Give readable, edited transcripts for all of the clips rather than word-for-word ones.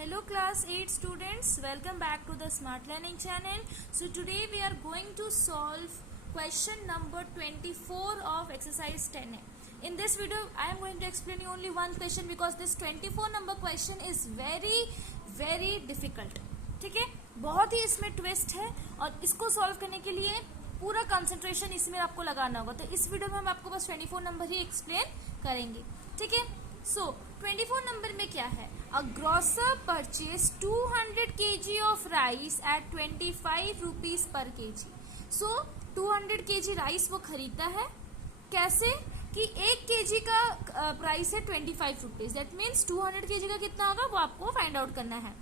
Hello class 8 students, welcome back to the Smart Learning channel. So today we are going to solve question number 24 of exercise 10A. In this video I am going to explain you only one question because this 24 number question is very difficult. ठीक है, बहुत ही इसमें twist है और इसको solve करने के लिए पूरा कंसंट्रेशन इसमें आपको लगाना होगा. तो इस वीडियो में हम आपको बस 24 नंबर ही एक्सप्लेन करेंगे. ठीक है, सो 24 नंबर में क्या है? A grocer purchase 200 kg of rice at 25 rupees per kg. So 200 kg rice वो खरीदता है. कैसे? कि 1 kg का प्राइस है 25 रुपीज. दैट मीन्स 200 kg का कितना होगा वो आपको फाइंड आउट करना है.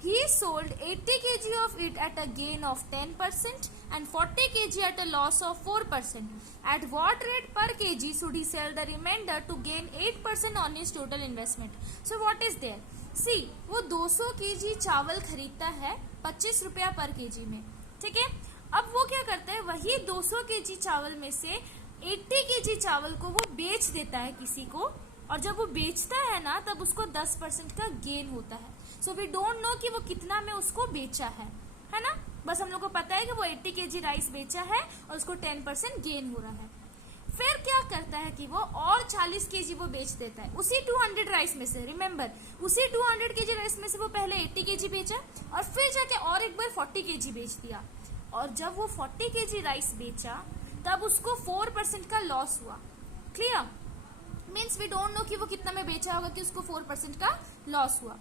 He sold 80 kg of it at a gain of 10% and 40 kg at a loss of 4%. At what rate per kg should he sell the remainder to gain 8% on his total investment? So what is there? See, वो 200 kg चावल खरीदता है 25 रुपया पर kg में. ठीक है, अब वो क्या करता है, वही 200 kg चावल में से 80 kg चावल को वो बेच देता है किसी को, और जब वो बेचता है ना तब उसको 10% का गेन होता है. सो वी डोंट नो कि वो कितना में उसको बेचा है ना. बस हम लोग को पता है कि वो 80 kg राइस बेचा है और उसको 10% गेन हो रहा है. फिर क्या करता है कि वो और 40 kg वो बेच देता है उसी 200 राइस में से. रिमेम्बर, उसी 200 kg राइस में से वो पहले 80 kg बेचा और फिर जाके और एक बार 40 kg बेच दिया. और जब वो 40 kg राइस बेचा तब उसको 4% का लॉस हुआ. Clear? Means we don't know कि वो कितना में बेचा होगा कि उसको 4% का लॉस हुआ.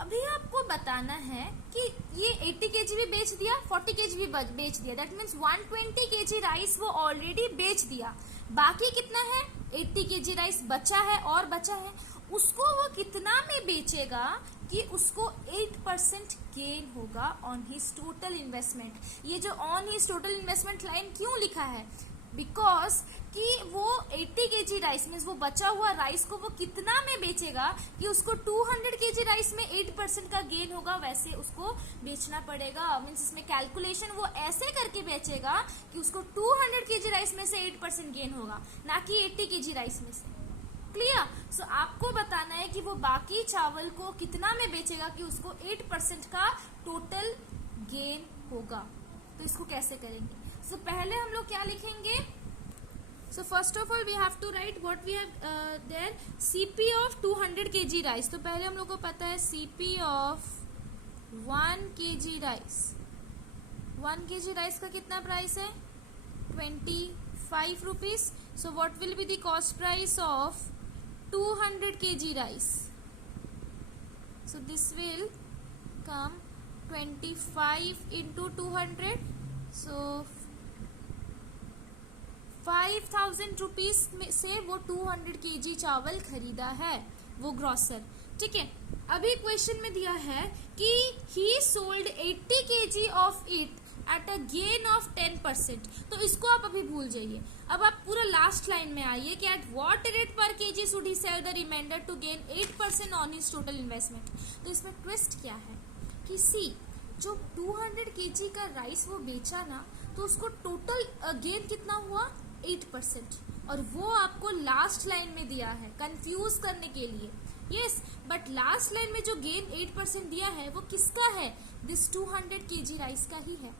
अभी आपको बताना है कि ये 80 kg भी बेच दिया, 40 kg भी बेच दिया. दैट मीन्स 120 kg राइस वो ऑलरेडी बेच दिया. बाकी कितना है? 80 kg राइस बचा है और बचा है. उसको वो कितना में बेचेगा कि उसको 8% गेन होगा ऑन हिज टोटल इन्वेस्टमेंट. ये जो on his total investment line क्यों लिखा है? बिकॉज कि वो 80 kg राइस में वो बचा हुआ राइस को वो कितना में बेचेगा कि उसको 200 kg राइस में 8% का गेन होगा, वैसे उसको बेचना पड़ेगा. मीन्स इसमें कैलकुलेशन वो ऐसे करके बेचेगा कि उसको 200 kg राइस में से 8% गेन होगा, ना कि 80 kg राइस में से. क्लियर? सो आपको बताना है कि वो बाकी चावल को कितना में बेचेगा कि उसको 8% का टोटल गेन होगा. तो इसको कैसे करेंगे? सो पहले हम लोग क्या लिखेंगे? So first of all we have to write what we have there CP of 200 kg rice. तो पहले हम लोग को पता है CP of 1 kg rice. 1 kg rice का कितना प्राइस है? 25 rupees. So what will be the cost price of 200 kg rice? So this will come 25 into 200. So 5000 rupees से वो 200 kg चावल खरीदा है वो ग्रोसर. ठीक है, अभी क्वेश्चन में दिया है कि ही sold 80 kg of it at a gain of 10%. तो इसको आप अभी भूल जाइए. अब आप पूरा लास्ट लाइन में आइए कि एट व्हाट रेट पर kg should he sell the remainder to gain 8% on his total investment. तो इसमें ट्विस्ट क्या है कि सी, जो 200 kg का राइस वो बेचा ना तो उसको टोटल गेन कितना हुआ? 8%. और वो आपको लास्ट लाइन में दिया है कंफ्यूज करने के लिए. यस, बट लास्ट लाइन में जो गेन 8% दिया है वो किसका है? दिस 200 kg राइस का ही है.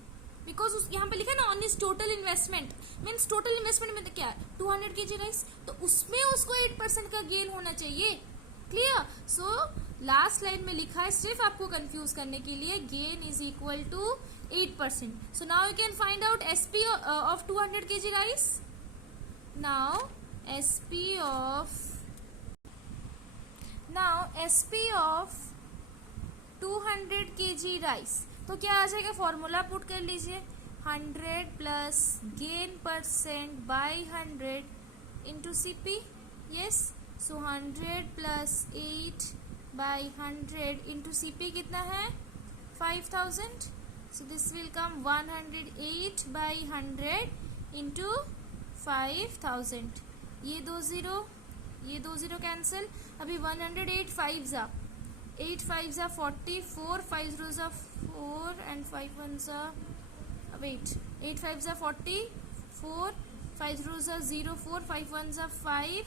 बिकॉज यहाँ पे लिखा है ना on his total investment. Means total investment में क्या है? 200 kg राइस. तो उसमें उसको 8% का गेन होना चाहिए. क्लियर? सो लास्ट लाइन में लिखा है सिर्फ आपको कंफ्यूज करने के लिए, gain is equal to 8%. So now you can find out SP of 200 kg rice. Now SP of 200 kg rice. तो क्या आ जाएगा? फॉर्मूला पुट कर लीजिए. 100 plus gain percent by 100 into CP. Yes, so 100 plus 8 by 100 into CP कितना है? 5000. So this will come 108 by 100 into 5000. ये 2 0 cancel. अभी 108 5 जा 8 5 जा 40, 4 5 0 जा 4 एंड 5 1 जा वेट 8 5 जा 40, 4 5 0 जा 0, 4 5 1 जा 5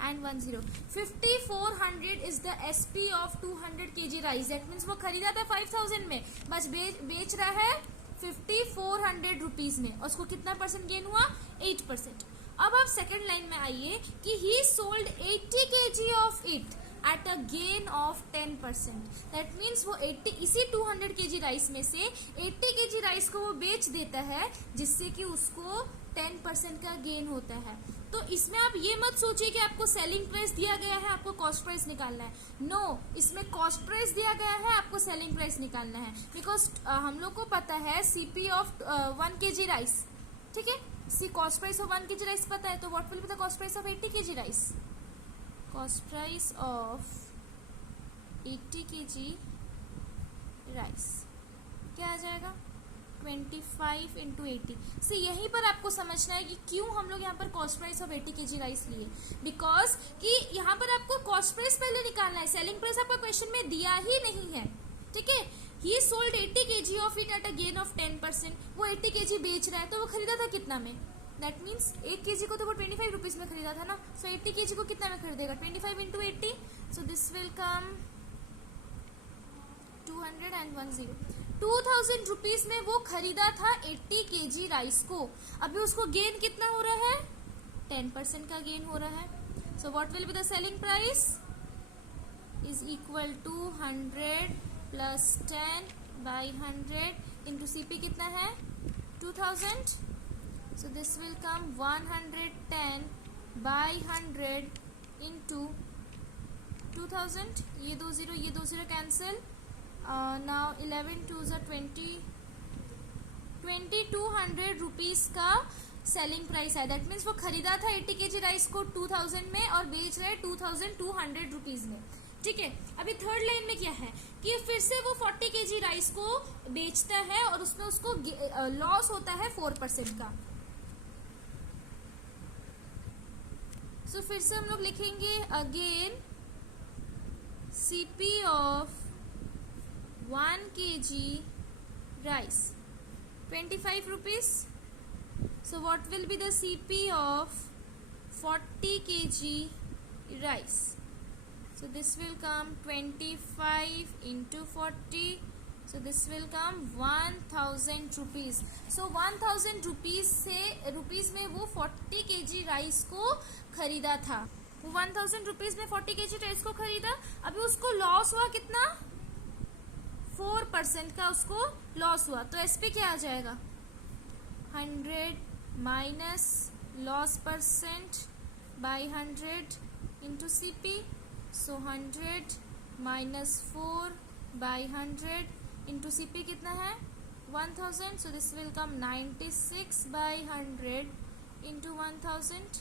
and 10. 5400 is the SP of 200 kg rice. That means वो खरीदा था 5000 में, बस बेच रहा है 5400 रुपीज में, और उसको कितना परसेंट गेन हुआ? 8%. अब आप सेकंड लाइन में आइए कि he sold 80 kg of it at a gain of 10%. That means वो 80 इसी 200 kg राइस में से 80 kg राइस को वो बेच देता है, जिससे कि उसको 10% का गेन होता है. तो इसमें आप ये मत सोचिए कि आपको सेलिंग प्राइस दिया गया है, आपको कॉस्ट प्राइस निकालना है. नो, इसमें कॉस्ट प्राइस दिया गया है, आपको सेलिंग प्राइस निकालना है. बिकॉज हम लोग को पता है सीपी ऑफ 1 kg राइस, ठीक है. See cost price of 1 kg rice पता है, तो what will be the cost price of 80 kg rice? Cost price of 80 kg rice क्या आ जाएगा? 25 इंटू 80. सी यहीं पर आपको समझना है कि क्यों हम लोग यहाँ पर cost price of 80 kg rice लिए. बिकॉज कि यहाँ पर आपको कॉस्ट प्राइस पहले निकालना है, सेलिंग प्राइस आपका क्वेश्चन में दिया ही नहीं है, ठीक है. ही sold 80 kg of it at a gain of 10%. वो 80 kg बेच रहा है, तो वो खरीदा था कितना में? दैट मीन्स 1 kg को तो वो 25 रुपीज में खरीदा था ना. सो 80 kg को कितना में खरीदेगा? 25 into 80. So this will come 210. 2000 rupees में वो खरीदा था 80 kg राइस को. अभी उसको गेन कितना हो रहा है? 10% का गेन हो रहा है. So what will be the selling price? Is equal to 100 plus 10 by 100 into CP कितना है? 2000. So this will come 110 by 100 into 2000. ये 2 0 कैंसिल. Now 11 2 20. 2200 रुपीज का सेलिंग प्राइस है. दैट मीन्स वो खरीदा था 80 kg राइस को 2000 में और बेच रहे 2200 रुपीज में, ठीक है. अभी थर्ड लाइन में क्या है कि फिर से वो 40 kg राइस को बेचता है और उसमें उसको लॉस होता है 4% का. सो फिर से हम लोग लिखेंगे again CP of 1 kg rice 25 rupees. So what will be the CP of 40 kg rice? So this will come 25 into 40. So this will come 1000 rupees. So 1000 rupees से रुपीज में वो 40 kg राइस को खरीदा था. वो 1000 रुपीज में 40 kg rice को खरीदा. अभी उसको लॉस हुआ कितना? 4% का उसको लॉस हुआ. तो एसपी क्या आ जाएगा? 100 minus loss percent by 100 into CP. So 100 minus 4 by 100 into CP कितना है? 1000. सो this will come 96 by 100 into 1000,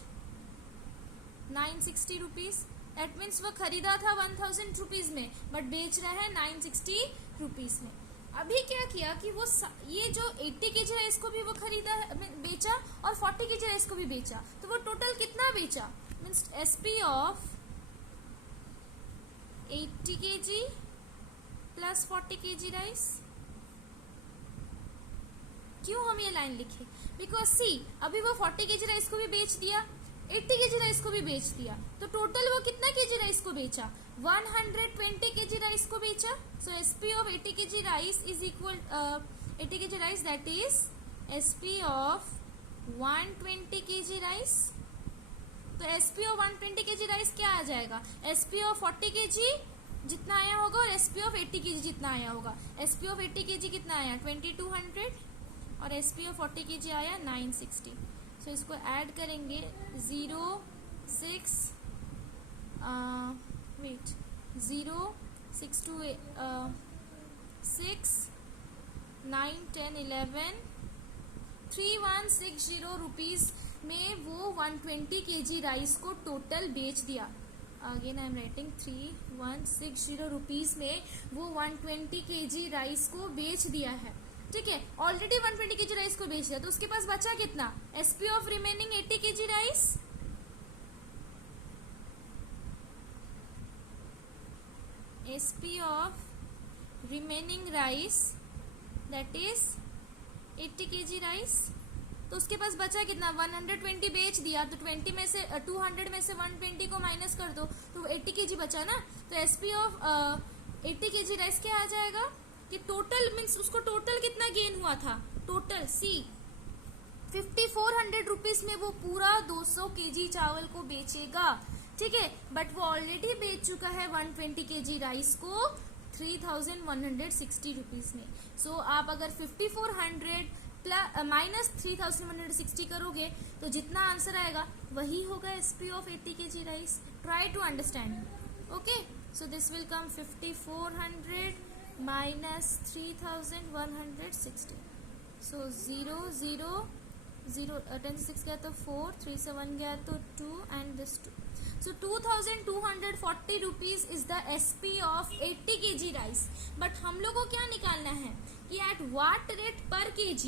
960 rupees. That means वो खरीदा था 1000 रुपीज में बट बेच रहा है 960 रुपीज में. अभी क्या किया कि वो ये जो 80 kg राइस को भी वो खरीदा बेचा और 40 kg राइस को भी बेचा, तो वो टोटल कितना बेचा? Means SP of 80 kg plus 40 kg rice. क्यों हम ये लाइन लिखे? बिकॉज सी अभी वो 40 kg राइस को भी बेच दिया, 80 kg राइस को भी बेच दिया, तो टोटल वो कितना kg राइस को बेचा? 120 kg राइस को बेचा. So SP of 80 kg rice is equal 80 kg rice, that is SP of 120 kg rice. तो एसपी ऑफ 120 kg राइस क्या आ जाएगा? एसपी ऑफ 40 kg जितना आया होगा और एसपी ऑफ 80 kg जितना आया होगा. एसपी ऑफ 80 kg कितना आया? 2200 और एसपी ऑफ 40 kg आया 960. सो इसको ऐड करेंगे 0 6 2 6 9 10 11 3160 रुपीज में वो 120 kg राइस को टोटल बेच दिया. Again I am writing 3160 rupees में वो 120 kg राइस को बेच दिया है, ठीक है. ऑलरेडी 120 kg राइस को बेच दिया, तो उसके पास बचा कितना? SP of remaining 80 kg rice. SP of remaining rice that is 80 kg rice. तो उसके पास बचा कितना, 120 बेच दिया, तो 20 में से 200 में से 120 को माइनस कर दो तो 80 kg बचा ना। तो एसपी ऑफ 80 kg राइस क्या आ जाएगा कि टोटल मीन्स उसको टोटल कितना गेन हुआ था, टोटल सी 5400 रुपीज में वो पूरा 200 kg चावल को बेचेगा, ठीक है। बट वो ऑलरेडी बेच चुका है 120 kg राइस को 3160 रुपीज में। सो आप अगर 5400 प्लस माइनस 3160 करोगे तो जितना आंसर आएगा वही होगा SP of 80 kg rice. Try to understand, okay. So this will come 5400 minus 3160। So 0 0 0 10 से 6 गया तो 4, 3 से 1 गया तो 2 and this 2। So 2240 rupees is the SP of 80 kg rice. But हम लोग को क्या निकालना है कि at what rate per kg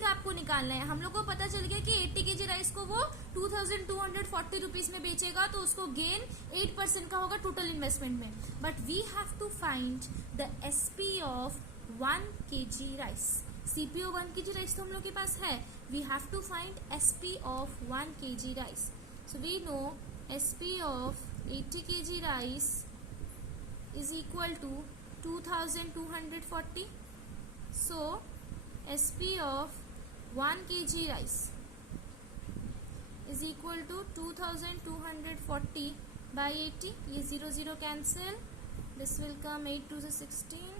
का आपको निकालना है। हम लोग को पता चल गया कि 80 kg राइस को वो 2240 रुपीज में बेचेगा तो उसको गेन 8% का होगा टोटल इन्वेस्टमेंट में। But we have to find the SP of 1 kg rice. CPO 1 kg rice तो हम लोग के पास है, we have to find SP of 1 kg rice. So we know SP of 80 kg rice is equal to 2240. So SP of 1 kg rice is equal to 2240 by 80. ये 0 0 cancel. This will come 8 to the 16.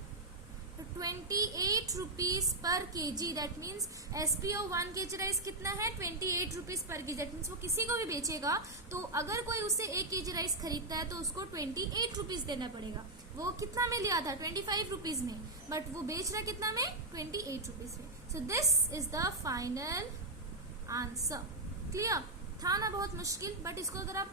तो 28 rupees per KG, that means SP of 1 kg rice कितना है 28 rupees per KG. That means वो किसी को भी बेचेगा तो अगर कोई उससे 1 kg राइस खरीदता है तो उसको 28 रुपीज देना पड़ेगा। वो कितना में लिया था 25 रुपीज में, बट वो बेच रहा कितना में 28 रुपीज में। So this is the final answer. Clear था ना, बहुत मुश्किल, बट इसको अगर आप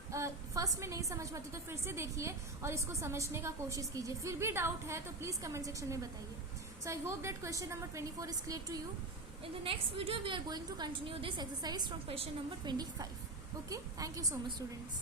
फर्स्ट में नहीं समझ पाते तो फिर से देखिए और इसको समझने का कोशिश कीजिए। फिर भी डाउट है तो प्लीज कमेंट सेक्शन में बताइए। So I hope that question number 24 is clear to you. In the next video we are going to continue this exercise from question number 25। Okay, thank you so much students.